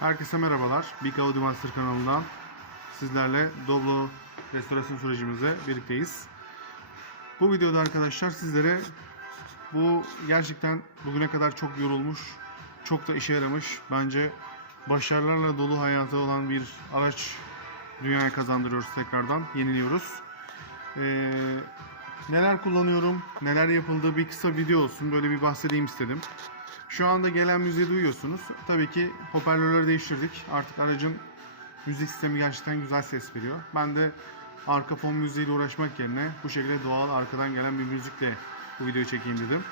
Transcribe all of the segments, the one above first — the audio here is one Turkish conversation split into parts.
Herkese merhabalar. Big Audi Master kanalından sizlerle Doblo restorasyon sürecimizde birlikteyiz. Bu videoda arkadaşlar sizlere bu gerçekten bugüne kadar çok yorulmuş, çok da işe yaramış, bence başarılarla dolu hayatı olan bir araç dünyaya kazandırıyoruz tekrardan, yeniliyoruz. Ee, neler kullanıyorum, neler yapıldı bir kısa video olsun, böyle bir bahsedeyim istedim. Şu anda gelen müziği duyuyorsunuz. Tabii ki hoparlörleri değiştirdik. Artık aracın müzik sistemi gerçekten güzel ses veriyor. Ben de arka fon müziğiyle uğraşmak yerine bu şekilde doğal arkadan gelen bir müzikle bu videoyu çekeyim dedim.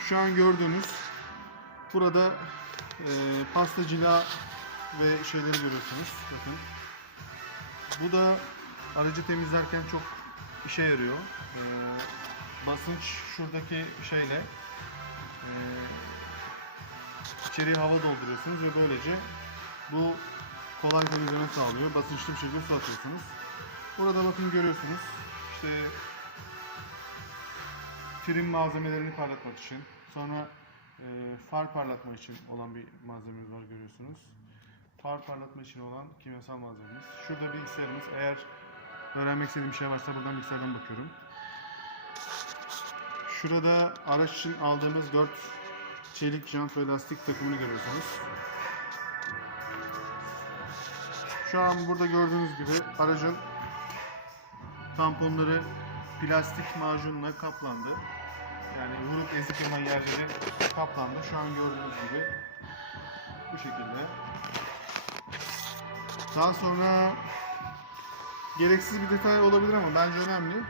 Şu an gördüğünüz burada e, pasta cila ve şeyleri görüyorsunuz. Bakın. Bu da aracı temizlerken çok işe yarıyor. E, basınç şuradaki şeyle e, İçeriye hava dolduruyorsunuz ve böylece bu kolay temizleme sağlıyor. Basınçlı bir şekilde su atıyorsunuz. Burada bakın görüyorsunuz. İşte trim malzemelerini parlatmak için. Sonra e, far parlatma için olan bir malzememiz var görüyorsunuz. Far parlatma için olan kimyasal malzememiz. Şurada bilgisayarımız. Eğer öğrenmek istediğim bir şey varsa buradan bilgisayardan bakıyorum. Şurada araç için aldığımız 4 çelik jant ve lastik takımını görüyorsunuz. Şu an burada gördüğünüz gibi aracın tamponları plastik macunla kaplandı. Yani vurup ezik olan yerleri kaplandı. Şu an gördüğünüz gibi bu şekilde. Daha sonra gereksiz bir detay olabilir ama bence önemli.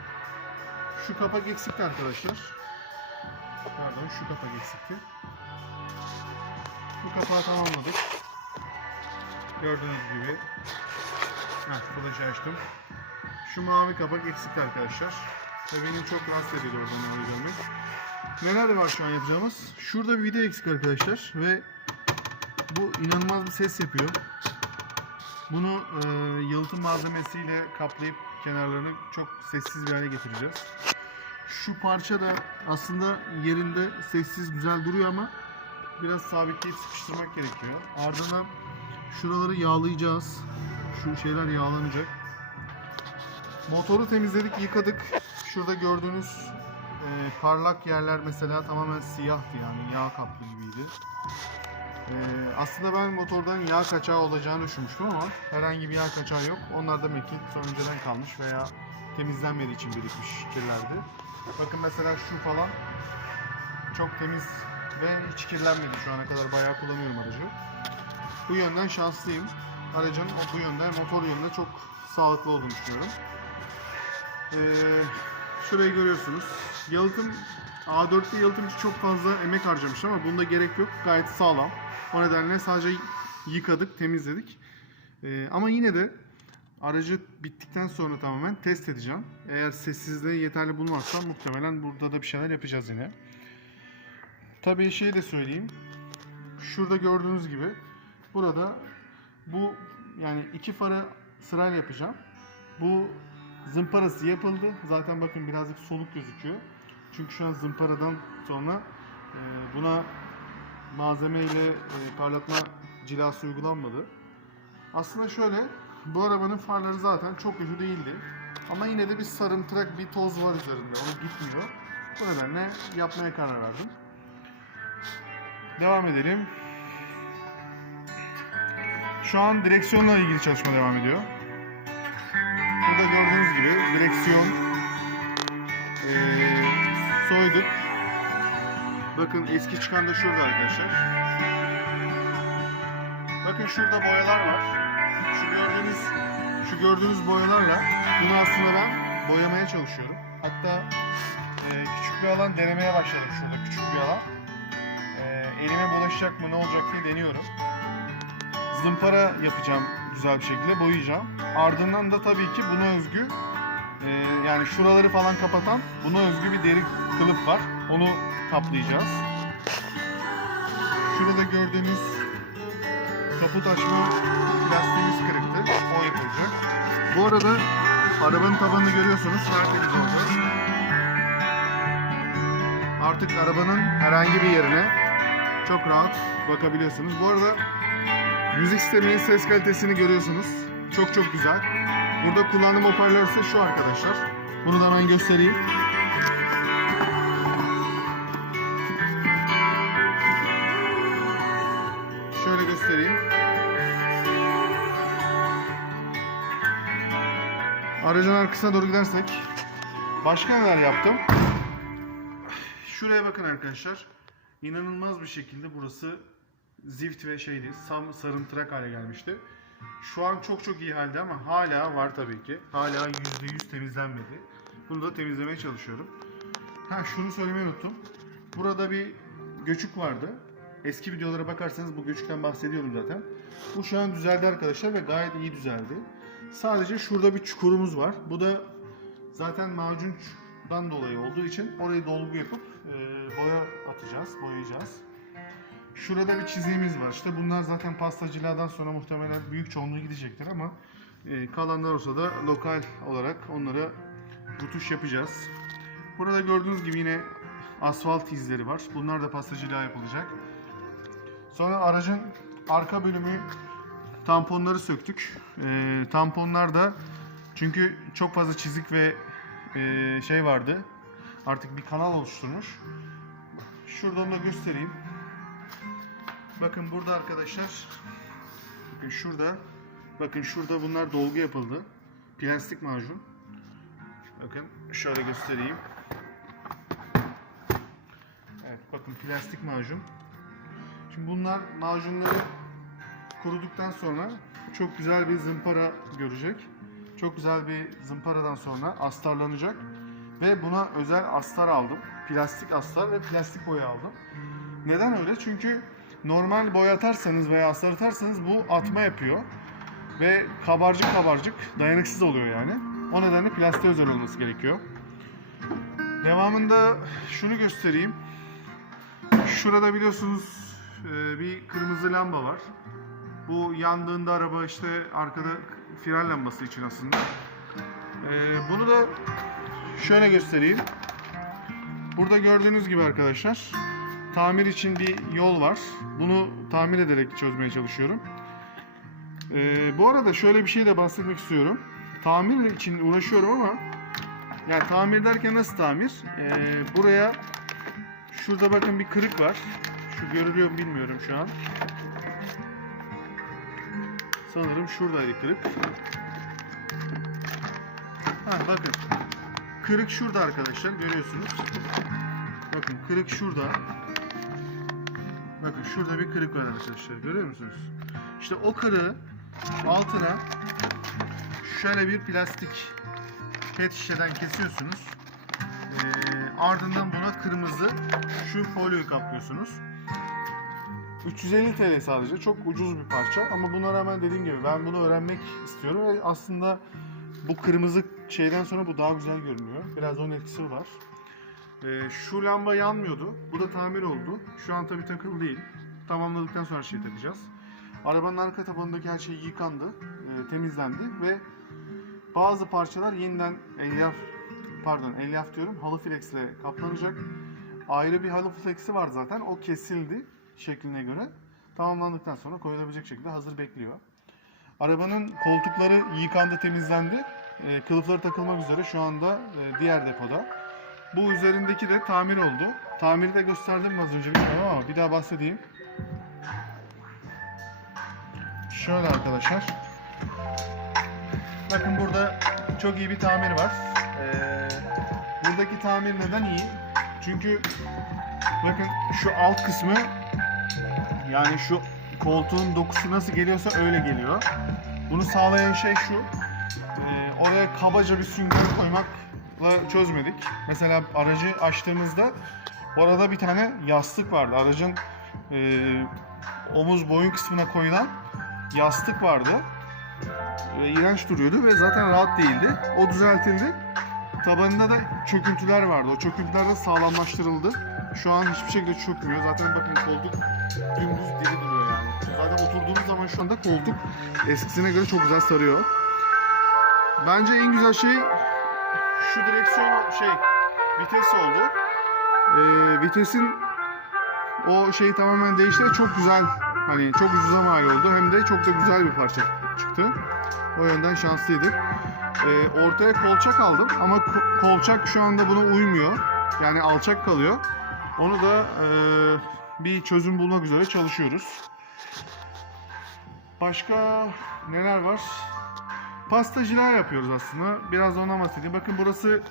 Şu kapak eksikti arkadaşlar. Pardon şu kapak eksikti. Bu kapağı tamamladık. Gördüğünüz gibi. Heh, flaşı açtım. Şu mavi kapak eksikti arkadaşlar. Ve beni çok rahatsız ediyordu oradan öyle görmek. Neler var şu an yapacağımız? Şurada bir video eksik arkadaşlar ve bu inanılmaz bir ses yapıyor. Bunu e, yalıtım malzemesiyle kaplayıp kenarlarını çok sessiz bir hale getireceğiz. Şu parça da aslında yerinde sessiz güzel duruyor ama biraz sabitleyip sıkıştırmak gerekiyor. Ardından şuraları yağlayacağız. Şu şeyler yağlanacak. Motoru temizledik, yıkadık. Şurada gördüğünüz e, parlak yerler mesela tamamen siyahtı yani yağ kaplı gibiydi. E, aslında ben motordan yağ kaçağı olacağını düşünmüştüm ama herhangi bir yağ kaçağı yok. Onlar demek ki son önceden kalmış veya temizlenmediği için birikmiş kirlerdi. Bakın mesela şu falan çok temiz ve hiç kirlenmedi şu ana kadar bayağı kullanıyorum aracı. Bu yönden şanslıyım. Aracın bu yönden motor yönünde çok sağlıklı olduğunu düşünüyorum. Ee, şurayı görüyorsunuz. Yalıtım A4'te yalıtımcı çok fazla emek harcamış ama bunda gerek yok. Gayet sağlam. O nedenle sadece yıkadık, temizledik. Ee, ama yine de aracı bittikten sonra tamamen test edeceğim. Eğer sessizliği yeterli bulmazsam muhtemelen burada da bir şeyler yapacağız yine. Tabii şeyi de söyleyeyim. Şurada gördüğünüz gibi burada bu yani iki farı sırayla yapacağım. Bu zımparası yapıldı. Zaten bakın birazcık soluk gözüküyor. Çünkü şu an zımparadan sonra e, buna malzeme ile e, parlatma cilası uygulanmadı. Aslında şöyle bu arabanın farları zaten çok kötü değildi. Ama yine de bir sarımtırak bir toz var üzerinde. Onu gitmiyor. Bu nedenle yapmaya karar verdim. Devam edelim. Şu an direksiyonla ilgili çalışma devam ediyor. Burada gördüğünüz gibi direksiyon eee soyduk. Bakın eski çıkan da şurada arkadaşlar. Bakın şurada boyalar var. Şu gördüğünüz şu gördüğünüz boyalarla bunu aslında ben boyamaya çalışıyorum. Hatta eee, küçük bir alan denemeye başladım şurada küçük bir alan. Elime bulaşacak mı ne olacak diye deniyorum. Zımpara yapacağım güzel bir şekilde boyayacağım. Ardından da tabii ki buna özgü eee, yani şuraları falan kapatan buna özgü bir deri kılıf var. Onu kaplayacağız. Şurada gördüğünüz kaput açma plastiğimiz kırıktı. O yapılacak. Bu arada arabanın tabanını görüyorsunuz. Tertemiz oldu. Artık arabanın herhangi bir yerine çok rahat bakabiliyorsunuz. Bu arada Müzik sisteminin ses kalitesini görüyorsunuz. Çok çok güzel. Burada kullandığım hoparlör ise şu arkadaşlar. Bunu da hemen göstereyim. Şöyle göstereyim. Aracın arkasına doğru gidersek başka neler yaptım? Şuraya bakın arkadaşlar. İnanılmaz bir şekilde burası zift ve şeydi, sam sarımtırak hale gelmişti. Şu an çok çok iyi halde ama hala var tabii ki. Hala %100 temizlenmedi. Bunu da temizlemeye çalışıyorum. Ha şunu söylemeyi unuttum. Burada bir göçük vardı. Eski videolara bakarsanız bu göçükten bahsediyorum zaten. Bu şu an düzeldi arkadaşlar ve gayet iyi düzeldi. Sadece şurada bir çukurumuz var. Bu da zaten macundan dolayı olduğu için orayı dolgu yapıp e, boya atacağız, boyayacağız. Şurada bir çiziğimiz var. İşte bunlar zaten pastacılardan sonra muhtemelen büyük çoğunluğu gidecektir ama e, kalanlar olsa da lokal olarak onlara rutuş yapacağız. Burada gördüğünüz gibi yine asfalt izleri var. Bunlar da pastacılığa yapılacak. Sonra aracın arka bölümü tamponları söktük. E, tamponlar da çünkü çok fazla çizik ve e, şey vardı. Artık bir kanal oluşturmuş. Şuradan da göstereyim. Bakın burada arkadaşlar. Bakın şurada. Bakın şurada bunlar dolgu yapıldı. Plastik macun. Bakın şöyle göstereyim. Evet bakın plastik macun. Şimdi bunlar macunları kuruduktan sonra çok güzel bir zımpara görecek. Çok güzel bir zımparadan sonra astarlanacak. Ve buna özel astar aldım. Plastik astar ve plastik boya aldım. Neden öyle? Çünkü normal boya atarsanız veya astar atarsanız bu atma yapıyor. Ve kabarcık kabarcık dayanıksız oluyor yani. O nedenle plastiğe özel olması gerekiyor. Devamında şunu göstereyim. Şurada biliyorsunuz e, bir kırmızı lamba var. Bu yandığında araba işte arkada fren lambası için aslında. E, Bunu da şöyle göstereyim. Burada gördüğünüz gibi arkadaşlar tamir için bir yol var. Bunu tamir ederek çözmeye çalışıyorum. Ee, bu arada şöyle bir şey de bahsetmek istiyorum. Tamir için uğraşıyorum ama yani tamir derken nasıl tamir? Ee, buraya şurada bakın bir kırık var. Şu görülüyor mu bilmiyorum şu an. Sanırım şuradaydı kırık. Ha bakın. Kırık şurada arkadaşlar görüyorsunuz. Bakın kırık şurada. Bakın şurada bir kırık var arkadaşlar. Görüyor musunuz? İşte o kırığı altına şöyle bir plastik pet şişeden kesiyorsunuz. Ee, ardından buna kırmızı şu folyoyu kaplıyorsunuz. 350 TL sadece. Çok ucuz bir parça ama buna rağmen dediğim gibi ben bunu öğrenmek istiyorum ve aslında bu kırmızı şeyden sonra bu daha güzel görünüyor. Biraz onun etkisi var. Ee, şu lamba yanmıyordu. Bu da tamir oldu. Şu an tabii takılı değil. Tamamladıktan sonra şey takacağız. Arabanın arka tabanındaki her şey yıkandı, e, temizlendi ve bazı parçalar yeniden elyaf pardon elyaf diyorum halı flex ile kaplanacak. Ayrı bir halı flexi var zaten. O kesildi şekline göre. Tamamlandıktan sonra koyulabilecek şekilde hazır bekliyor. Arabanın koltukları yıkandı, temizlendi. E, kılıfları takılmak üzere şu anda e, diğer depoda. Bu üzerindeki de tamir oldu. Tamiri de gösterdim az önce ama bir daha bahsedeyim. Şöyle arkadaşlar. Bakın burada çok iyi bir tamir var. Ee, buradaki tamir neden iyi? Çünkü bakın şu alt kısmı yani şu koltuğun dokusu nasıl geliyorsa öyle geliyor. Bunu sağlayan şey şu. Ee, oraya kabaca bir sünger koymakla çözmedik. Mesela aracı açtığımızda orada bir tane yastık vardı. Aracın e, omuz boyun kısmına koyulan yastık vardı. E, iğrenç duruyordu ve zaten rahat değildi. O düzeltildi. Tabanında da çöküntüler vardı. O çöküntüler de sağlamlaştırıldı. Şu an hiçbir şekilde çökmüyor. Zaten bakın koltuk dümdüz diri duruyor yani. Zaten oturduğunuz zaman şu anda koltuk eskisine göre çok güzel sarıyor. Bence en güzel şey şu direksiyon şey vites oldu. Ee, vitesin o şeyi tamamen değişti çok güzel Hani çok ucuza mal oldu hem de çok da güzel bir parça çıktı. O yönden şanslıydık. Ee, ortaya kolçak aldım ama ko- kolçak şu anda buna uymuyor. Yani alçak kalıyor. Onu da e, bir çözüm bulmak üzere çalışıyoruz. Başka neler var? Pasta yapıyoruz aslında. Biraz da ondan bahsedeyim. Bakın burası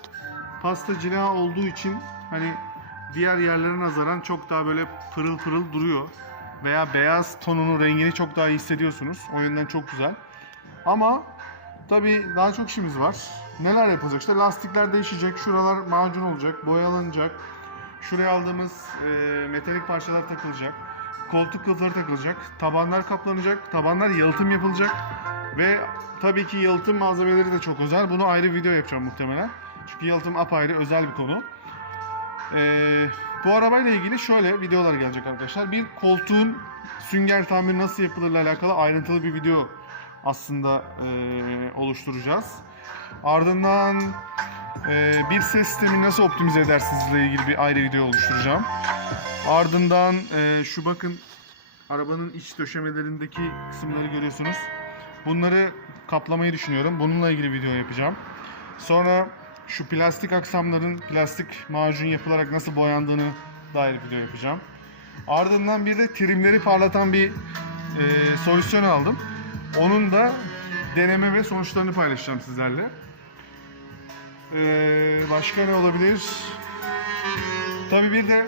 pasta olduğu için hani diğer yerlere nazaran çok daha böyle pırıl pırıl duruyor. Veya beyaz tonunu, rengini çok daha iyi hissediyorsunuz. O yönden çok güzel. Ama tabii daha çok işimiz var. Neler yapılacak? İşte lastikler değişecek, şuralar macun olacak, boyalanacak. Şuraya aldığımız e, metalik parçalar takılacak. Koltuk kılıfları takılacak. Tabanlar kaplanacak. Tabanlar yalıtım yapılacak. Ve tabii ki yalıtım malzemeleri de çok özel. Bunu ayrı video yapacağım muhtemelen. Çünkü yalıtım apayrı özel bir konu. Ee, bu arabayla ilgili şöyle videolar gelecek arkadaşlar. Bir koltuğun sünger tamiri nasıl yapılırla alakalı ayrıntılı bir video aslında ee, oluşturacağız. Ardından ee, bir ses sistemi nasıl optimize edersinizle ilgili bir ayrı video oluşturacağım. Ardından ee, şu bakın arabanın iç döşemelerindeki kısımları görüyorsunuz. Bunları kaplamayı düşünüyorum. Bununla ilgili video yapacağım. Sonra şu plastik aksamların plastik macun yapılarak nasıl boyandığını dair video yapacağım. Ardından bir de trimleri parlatan bir e, solüsyon aldım. Onun da deneme ve sonuçlarını paylaşacağım sizlerle. Ee, başka ne olabilir? Tabii bir de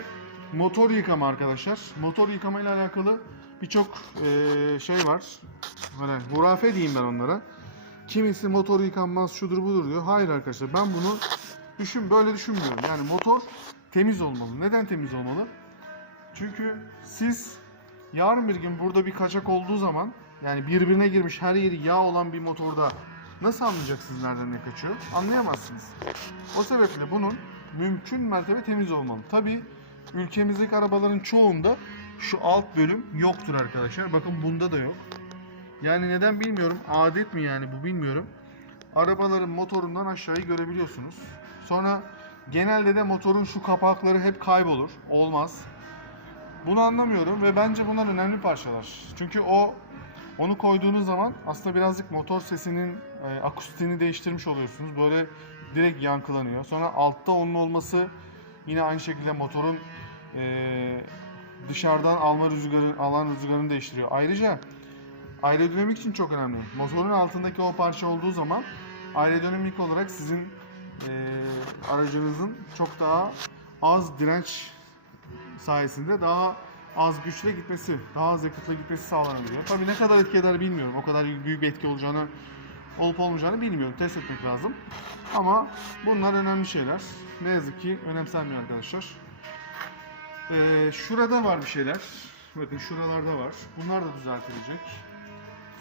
motor yıkama arkadaşlar. Motor yıkama ile alakalı birçok eee, şey var. Böyle hurafe diyeyim ben onlara. Kimisi motor yıkanmaz şudur budur diyor. Hayır arkadaşlar ben bunu düşün böyle düşünmüyorum. Yani motor temiz olmalı. Neden temiz olmalı? Çünkü siz yarın bir gün burada bir kaçak olduğu zaman yani birbirine girmiş her yeri yağ olan bir motorda nasıl anlayacaksınız nereden ne kaçıyor? Anlayamazsınız. O sebeple bunun mümkün mertebe temiz olmalı. Tabi ülkemizdeki arabaların çoğunda şu alt bölüm yoktur arkadaşlar. Bakın bunda da yok. Yani neden bilmiyorum. Adet mi yani bu bilmiyorum. Arabaların motorundan aşağıyı görebiliyorsunuz. Sonra genelde de motorun şu kapakları hep kaybolur. Olmaz. Bunu anlamıyorum ve bence bunlar önemli parçalar. Çünkü o onu koyduğunuz zaman aslında birazcık motor sesinin e, akustiğini değiştirmiş oluyorsunuz. Böyle direkt yankılanıyor. Sonra altta onun olması yine aynı şekilde motorun e, dışarıdan alma rüzgarı, alan rüzgarını değiştiriyor. Ayrıca aerodinamik için çok önemli. Motorun altındaki o parça olduğu zaman aerodinamik olarak sizin e, aracınızın çok daha az direnç sayesinde daha az güçle gitmesi, daha az yakıtla gitmesi sağlanabiliyor. Tabii ne kadar etki eder bilmiyorum. O kadar büyük bir etki olacağını olup olmayacağını bilmiyorum. Test etmek lazım. Ama bunlar önemli şeyler. Ne yazık ki önemsenmiyor arkadaşlar. Ee, şurada var bir şeyler. Bakın şuralarda var. Bunlar da düzeltilecek.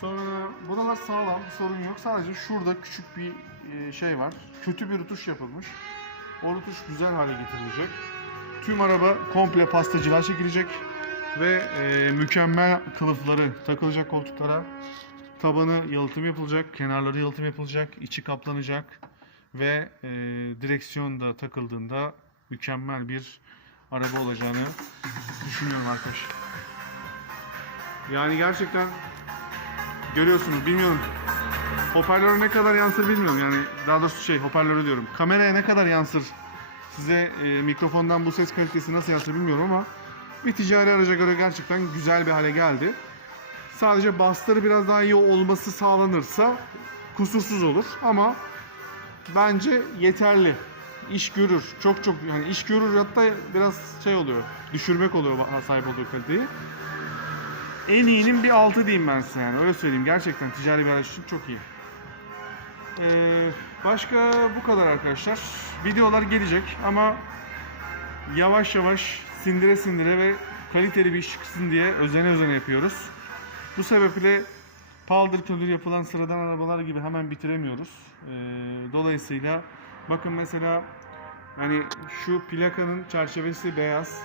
Sonra buralar sağlam, sorun yok. Sadece şurada küçük bir e, şey var. Kötü bir rutuş yapılmış. O rutuş güzel hale getirilecek. Tüm araba komple pastacılar çekilecek ve e, mükemmel kılıfları takılacak koltuklara. Tabanı yalıtım yapılacak, kenarları yalıtım yapılacak, içi kaplanacak ve e, direksiyon da takıldığında mükemmel bir araba olacağını düşünüyorum arkadaşlar. Yani gerçekten görüyorsunuz bilmiyorum hoparlöre ne kadar yansır bilmiyorum yani daha doğrusu şey hoparlörü diyorum kameraya ne kadar yansır size e, mikrofondan bu ses kalitesi nasıl yansır bilmiyorum ama bir ticari araca göre gerçekten güzel bir hale geldi. Sadece basları biraz daha iyi olması sağlanırsa kusursuz olur ama bence yeterli. İş görür. Çok çok yani iş görür hatta biraz şey oluyor. Düşürmek oluyor sahip olduğu kaliteyi. En iyinin bir altı diyeyim ben size yani öyle söyleyeyim. Gerçekten ticari bir araç için çok iyi. Ee, başka bu kadar arkadaşlar. Videolar gelecek ama yavaş yavaş sindire sindire ve kaliteli bir iş çıksın diye özene özene yapıyoruz. Bu sebeple paldır küldür yapılan sıradan arabalar gibi hemen bitiremiyoruz. Ee, dolayısıyla bakın mesela hani şu plakanın çerçevesi beyaz.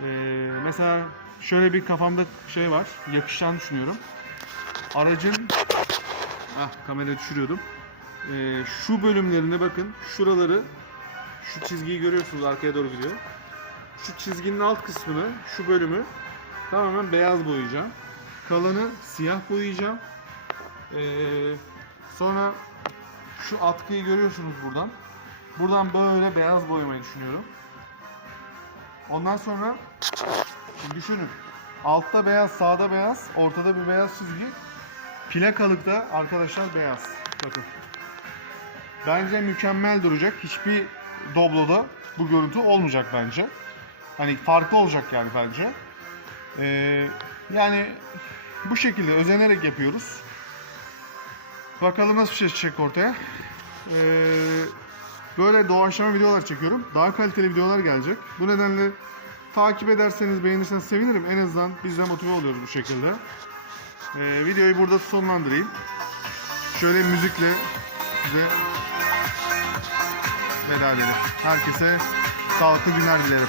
Ee, mesela şöyle bir kafamda şey var. Yakışacağını düşünüyorum. Aracın ah kamera düşürüyordum. Ee, şu bölümlerine bakın. Şuraları şu çizgiyi görüyorsunuz arkaya doğru gidiyor. Şu çizginin alt kısmını, şu bölümü tamamen beyaz boyayacağım. Kalanı siyah boyayacağım. Ee, sonra şu atkıyı görüyorsunuz buradan. Buradan böyle beyaz boyamayı düşünüyorum. Ondan sonra şimdi düşünün. Altta beyaz, sağda beyaz, ortada bir beyaz çizgi. Plakalıkta arkadaşlar beyaz. Bakın. Bence mükemmel duracak. Hiçbir Doblo'da bu görüntü olmayacak bence. Hani farklı olacak yani bence. Ee, yani bu şekilde özenerek yapıyoruz. Bakalım nasıl bir şey çıkacak ortaya. Ee, böyle doğaçlama videolar çekiyorum. Daha kaliteli videolar gelecek. Bu nedenle takip ederseniz, beğenirseniz sevinirim. En azından biz de motive oluyoruz bu şekilde. Ee, videoyu burada sonlandırayım. Şöyle müzikle size veda edelim. Herkese sağlıklı günler dilerim.